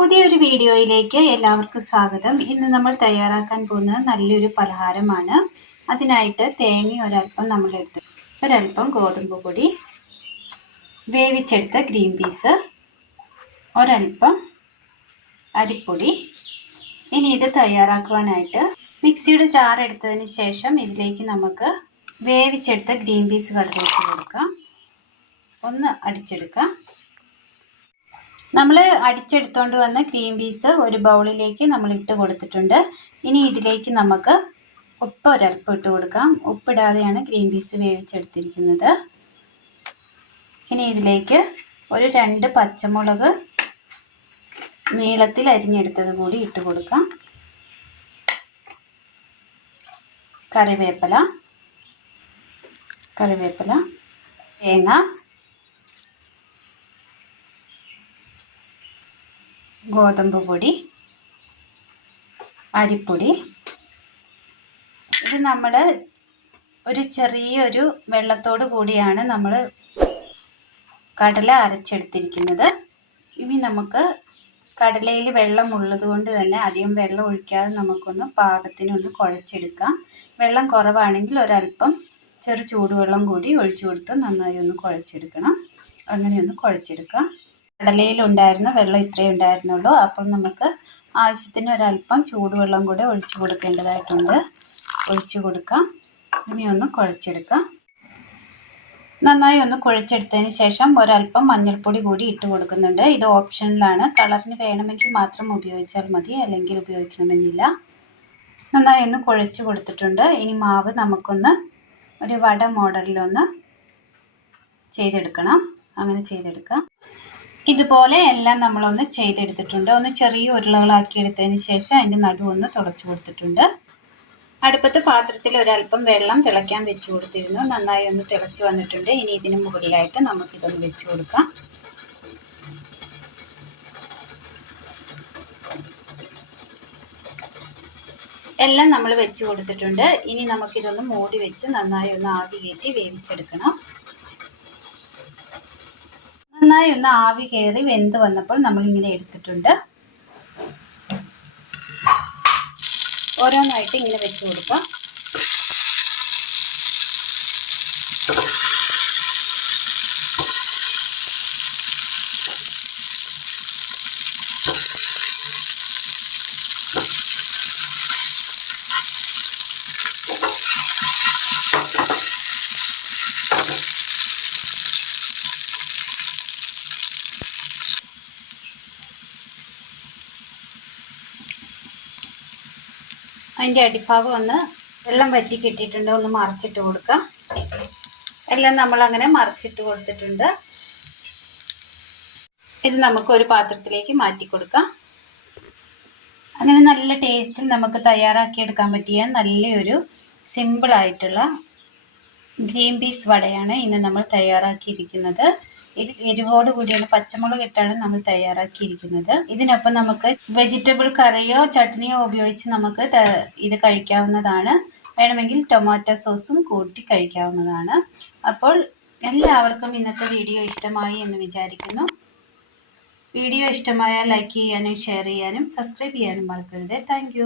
പുതിയൊരു വീഡിയോയിലേക്ക് എല്ലാവർക്കും സ്വാഗതം. ഇന്ന് നമ്മൾ തയ്യാറാക്കാൻ പോകുന്നത് നല്ലൊരു പലഹാരമാണ്. അതിനായിട്ട് തേങ്ങ ഒരൽപ്പം നമ്മൾ എടുത്ത്, ഒരൽപ്പം ഗോതമ്പ് പൊടി, വേവിച്ചെടുത്ത ഗ്രീൻ പീസ്, ഒരൽപ്പം അരിപ്പൊടി. ഇനി ഇത് തയ്യാറാക്കുവാനായിട്ട് മിക്സിയുടെ ജാർ എടുത്തതിന് ശേഷം ഇതിലേക്ക് നമുക്ക് വേവിച്ചെടുത്ത ഗ്രീൻ പീസ് കടത്തി കൊടുക്കാം. ഒന്ന് അടിച്ചെടുക്കാം. നമ്മൾ അടിച്ചെടുത്തോണ്ട് വന്ന ഗ്രീൻ പീസ് ഒരു ബൗളിലേക്ക് നമ്മൾ ഇട്ട് കൊടുത്തിട്ടുണ്ട്. ഇനി ഇതിലേക്ക് നമുക്ക് ഉപ്പ് ഒരൽപ്പം ഇട്ട് കൊടുക്കാം. ഉപ്പിടാതെയാണ് ഗ്രീൻ പീസ് വേവിച്ചെടുത്തിരിക്കുന്നത്. ഇനി ഇതിലേക്ക് ഒരു 2 പച്ചമുളക് നീളത്തിൽ അരിഞ്ഞെടുത്തത് കൂടി ഇട്ട് കൊടുക്കാം. കറിവേപ്പില, തേങ്ങ, ഗോതമ്പ് പൊടി, അരിപ്പൊടി. ഇത് നമ്മൾ ഒരു ചെറിയൊരു വെള്ളത്തോട് കൂടിയാണ് നമ്മൾ കടല അരച്ചെടുത്തിരിക്കുന്നത്. ഇനി നമുക്ക് കടലയിൽ വെള്ളമുള്ളത് കൊണ്ട് തന്നെ അധികം വെള്ളം ഒഴിക്കാതെ നമുക്കൊന്ന് പാകത്തിനൊന്ന് കുഴച്ചെടുക്കാം. വെള്ളം കുറവാണെങ്കിൽ ഒരല്പം ചെറു ചൂടുവെള്ളം കൂടി ഒഴിച്ചു കൊടുത്ത് നന്നായി ഒന്ന് കുഴച്ചെടുക്കണം. അങ്ങനെയൊന്ന് കുഴച്ചെടുക്കാം. കടലയിലുണ്ടായിരുന്ന വെള്ളം ഇത്രയേ ഉണ്ടായിരുന്നുള്ളൂ. അപ്പോൾ നമുക്ക് ആവശ്യത്തിന് ഒരല്പം ചൂടുവെള്ളം കൂടെ ഒഴിച്ചു കൊടുക്കേണ്ടതായിട്ടുണ്ട്. ഒഴിച്ചു കൊടുക്കാം. ഇനിയൊന്ന് കുഴച്ചെടുക്കാം. നന്നായി ഒന്ന് കുഴച്ചെടുത്തതിന് ശേഷം ഒരല്പം മഞ്ഞൾപ്പൊടി കൂടി ഇട്ട് കൊടുക്കുന്നുണ്ട്. ഇത് ഓപ്ഷനിലാണ്. കളറിന് വേണമെങ്കിൽ മാത്രം ഉപയോഗിച്ചാൽ മതി, അല്ലെങ്കിൽ ഉപയോഗിക്കണമെന്നില്ല. നന്നായി ഒന്ന് കുഴച്ച് കൊടുത്തിട്ടുണ്ട്. ഇനി മാവ് നമുക്കൊന്ന് ഒരു വട മോഡലിലൊന്ന് ചെയ്തെടുക്കണം. അങ്ങനെ ചെയ്തെടുക്കാം. ഇതുപോലെ എല്ലാം നമ്മളൊന്ന് ചെയ്തെടുത്തിട്ടുണ്ട്. ഒന്ന് ചെറിയ ഉരുളകളാക്കി എടുത്തതിന് ശേഷം അതിൻ്റെ നടുവൊന്ന് തുടച്ചു കൊടുത്തിട്ടുണ്ട്. അടുപ്പത്ത് പാത്രത്തിൽ ഒരല്പം വെള്ളം തിളയ്ക്കാൻ വെച്ച് കൊടുത്തിരുന്നു. നന്നായി ഒന്ന് തിളച്ച് വന്നിട്ടുണ്ട്. ഇനി ഇതിന് മുകളിലായിട്ട് നമുക്കിതൊന്ന് വെച്ച് കൊടുക്കാം. എല്ലാം നമ്മൾ വെച്ച് കൊടുത്തിട്ടുണ്ട്. ഇനി നമുക്കിതൊന്ന് മൂടി വെച്ച് നന്നായി ഒന്ന് ആവി കയറ്റി വേവിച്ചെടുക്കണം. നന്നായി ഒന്ന് ആവി കയറി വെന്ത് വന്നപ്പോൾ നമ്മളിങ്ങനെ എടുത്തിട്ടുണ്ട്. ഓരോന്നായിട്ട് ഇങ്ങനെ വെച്ച് കൊടുക്കാം. അതിൻ്റെ അടിഭാഗം ഒന്ന് വെള്ളം വറ്റി കിട്ടിയിട്ടുണ്ട്. ഒന്ന് മറിച്ചിട്ട് കൊടുക്കാം. എല്ലാം നമ്മളങ്ങനെ മറിച്ചിട്ട് കൊടുത്തിട്ടുണ്ട്. ഇത് നമുക്കൊരു പാത്രത്തിലേക്ക് മാറ്റി കൊടുക്കാം. അങ്ങനെ നല്ല ടേസ്റ്റിൽ നമുക്ക് തയ്യാറാക്കിയെടുക്കാൻ പറ്റിയ നല്ലൊരു സിമ്പിളായിട്ടുള്ള ഗ്രീൻ പീസ് വടയാണ് ഇന്ന് നമ്മൾ തയ്യാറാക്കിയിരിക്കുന്നത്. ഇത് എരിവോട് കൂടിയാണ്, പച്ചമുളക് ഇട്ടാണ് നമ്മൾ തയ്യാറാക്കിയിരിക്കുന്നത്. ഇതിനൊപ്പം നമുക്ക് വെജിറ്റബിൾ കറിയോ ചട്നിയോ ഉപയോഗിച്ച് നമുക്ക് ഇത് കഴിക്കാവുന്നതാണ്. വേണമെങ്കിൽ ടൊമാറ്റോ സോസും കൂട്ടി കഴിക്കാവുന്നതാണ്. അപ്പോൾ എല്ലാവർക്കും ഇന്നത്തെ വീഡിയോ ഇഷ്ടമായി എന്ന് വിചാരിക്കുന്നു. വീഡിയോ ഇഷ്ടമായാൽ ലൈക്ക് ചെയ്യാനും ഷെയർ ചെയ്യാനും സബ്സ്ക്രൈബ് ചെയ്യാനും മറക്കരുത്. താങ്ക്